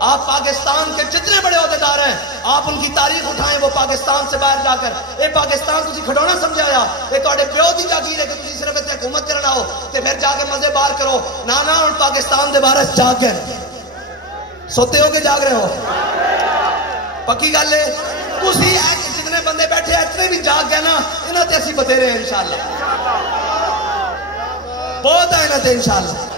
آپ پاکستان کے جتنے بڑے عہدیدار ہیں آپ ان کی تاریخ اٹھائیں، وہ پاکستان سے باہر جا کر اے پاکستان تسی کھڈونا سمجھایا، اے تواڈے پیو دی جاگیر ہے کہ تسی صرف اتنے حکومت کرنا ہو تے پھر جا کے مزے بار کرو، نا نا ہن پاکستان دے بارے جا کے سوتے ہو کہ جاگ رہے ہو؟ پکی گل ہے تسی جتنے بندے بیٹھے ہیں اتنے بھی جاگ گئے نا، انہاں تے اسی بتھیرے ہیں انشاءاللہ، بہت ہے انہاں تے انشاءاللہ۔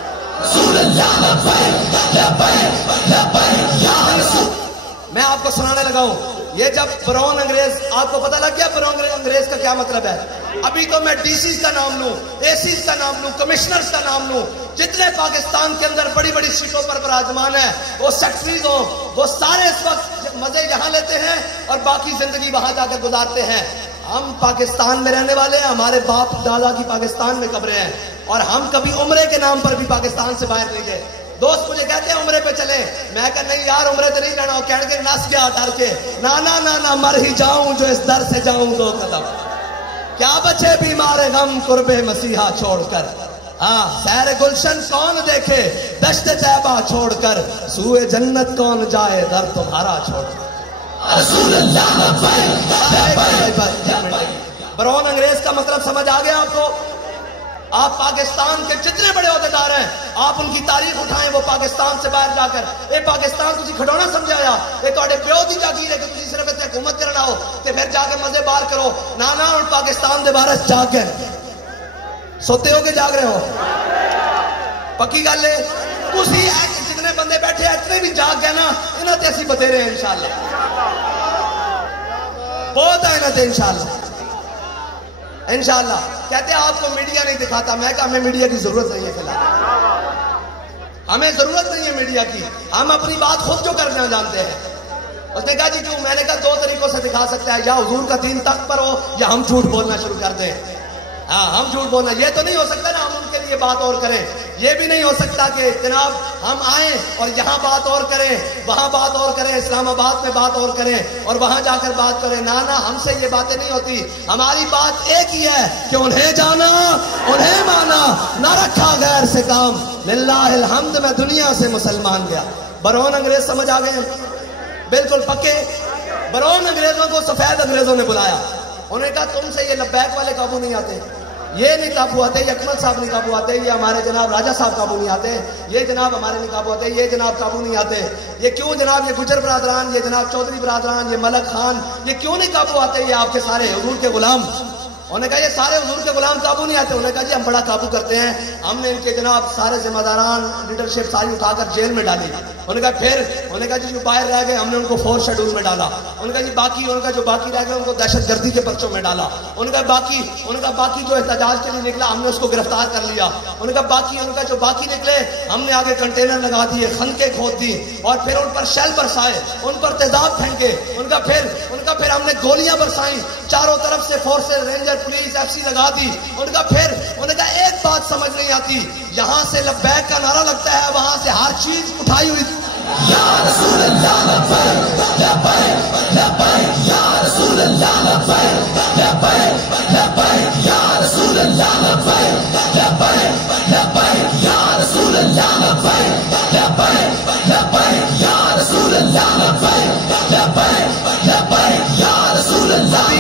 میں آپ کو سنانے لگا ہوں یہ جب براؤن انگریز، آپ کو پتہ لگ گیا براؤن انگریز کا کیا مطلب ہے؟ ابھی تو میں ڈی سیز کا نام لوں، اے سیز کا نام لوں، کمشنرز کا نام لوں، جتنے پاکستان کے اندر بڑی بڑی سیٹوں پر براجمان ہیں، وہ سیکٹریز ہوں، وہ سارے اس وقت مزے یہاں لیتے ہیں اور باقی زندگی وہاں جا کر گزارتے ہیں۔ ہم پاکستان میں رہنے والے ہیں، ہمارے باپ دادا کی پاکستان میں قبریں ہیں، اور ہم کبھی عمرے کے نام پر بھی پاکستان سے باہر نہیں گئے۔ دوست مجھے کہتے ہیں عمرے پہ چلیں، میں کہا نہیں یار عمرے تو نہیں جانا، کہنے کے نس گیا ڈر کے، نا نا نا مر ہی جاؤں جو اس در سے جاؤں دو قدم، کیا بچے بیمار غم قرب مسیحا چھوڑ کر، ہاں سیر گلشن کون دیکھے دشت طیبہ چھوڑ کر، سوئے جنت کون جائے در تمہارا چھوڑ کر۔ رسول اللہ براؤن انگریز کا مطلب سمجھ آ گیا آپ کو؟ آپ پاکستان کے جتنے بڑے عہدیدار ہیں آپ ان کی تاریخ اٹھائیں، وہ پاکستان سے باہر جا کر اے پاکستان تسی کھڈونا سمجھایا، اے تواڈے پیو دی جاگیر ہے کہ تسی صرف اتنے حکومت کرنا ہو تے پھر جا کے مزے بار کرو، نا نا ہن پاکستان دے بارے جا کے سوتے ہو کہ جاگ رہے ہو؟ پکی گل ہے تسی جتنے بندے بیٹھے ہیں اتنے بھی جاگ گئے نا، انہاں تے اسی بتھیرے ہیں انشاءاللہ، بہت ہے انہاں تے انشاءاللہ انشاءاللہ۔ کہتے ہیں آپ کو میڈیا نہیں دکھاتا، میں کہا ہمیں میڈیا کی ضرورت نہیں ہے فی الحال، ہمیں ضرورت نہیں ہے میڈیا کی، ہم اپنی بات خود جو کرنا جانتے ہیں۔ اس نے کہا جی کیوں؟ میں نے کہا دو طریقوں سے دکھا سکتا ہے، یا حضور کا دین تخت پر ہو یا ہم جھوٹ بولنا شروع کر دیں۔ ہاں ہم جھوٹ بولنا، یہ تو نہیں ہو سکتا نا ہم ان کے لیے بات اور کریں، یہ بھی نہیں ہو سکتا کہ جناب ہم آئیں اور یہاں بات اور کریں، وہاں بات اور کریں، اسلام آباد میں بات اور کریں اور وہاں جا کر بات کریں، نا نا ہم سے یہ باتیں نہیں ہوتی۔ ہماری بات ایک ہی ہے کہ انہیں جانا انہیں مانا، نہ رکھا غیر سے کام، للہ الحمد میں دنیا سے مسلمان گیا۔ براؤن انگریز سمجھ آ گئے؟ بالکل پکے۔ براؤن انگریزوں کو سفید انگریزوں نے بلایا، انہوں نے کہا تم سے یہ لبیک والے قابو نہیں آتے، یہ نہیں قابو آتے، یہ اکمل صاحب نہیں قابو آتے، یہ ہمارے جناب راجہ صاحب قابو نہیں آتے، یہ جناب ہمارے نہیں قابو آتے، یہ جناب قابو نہیں آتے، یہ کیوں جناب یہ گجر برادران، یہ جناب چودھری برادران، یہ ملک خان، یہ کیوں نہیں قابو آتے، یہ آپ کے سارے حضور کے غلام۔ انہوں نے کہا یہ سارے حضور کے غلام قابو نہیں آتے، انہوں نے کہا جی ہم بڑا قابو کرتے ہیں، ہم نے ان کے جناب سارے ذمہ داران لیڈرشپ ساری اٹھا کر جیل میں ڈالی۔ انہوں نے کہا پھر؟ انہوں نے کہا جی جو باہر رہ گئے ہم نے ان کو 4 شیڈول میں ڈالا۔ انہوں نے کہا جی باقی، انہوں نے کہا جو باقی رہ گئے ان کو دہشت گردی کے پرچوں میں ڈالا۔ انہوں نے کہا باقی جو احتجاج کے لیے نکلا ہم نے اس کو گرفتار کر لیا۔ انہوں نے کہا باقی، انہوں نے کہا جو باقی نکلے ہم نے آگے کنٹینر لگا دیے، خندقیں کھود دی اور پھر ان پر شیل برسائے، ان پر تیزاب پھینکے۔ ان کا پھر ہم نے گولیاں برسائیں، چاروں طرف سے forces, ranger, police, F C لگا دی۔ ان کا پھر انہوں نے کہا ایک بات سمجھ نہیں آتی، یہاں سے لبیک کا نعرہ لگتا ہے، وہاں سے ہر چیز اٹھائی ہوئی، یا رسول اللہ لبیک لبیک لبیک، یا رسول اللہ لبیک لبیک لبیک، یا رسول اللہ لبیک لبیک لبیک، یا رسول اللہ لبیک لبیک لبیک، یا رسول اللہ لبیک لبیک لبیک، یا رسول اللہ۔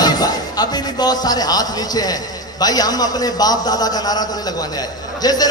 ابھی بھی بہت سارے ہاتھ نیچے ہیں بھائی، ہم اپنے باپ دادا کا نعرہ تو نہیں لگوانے آئے، جس دن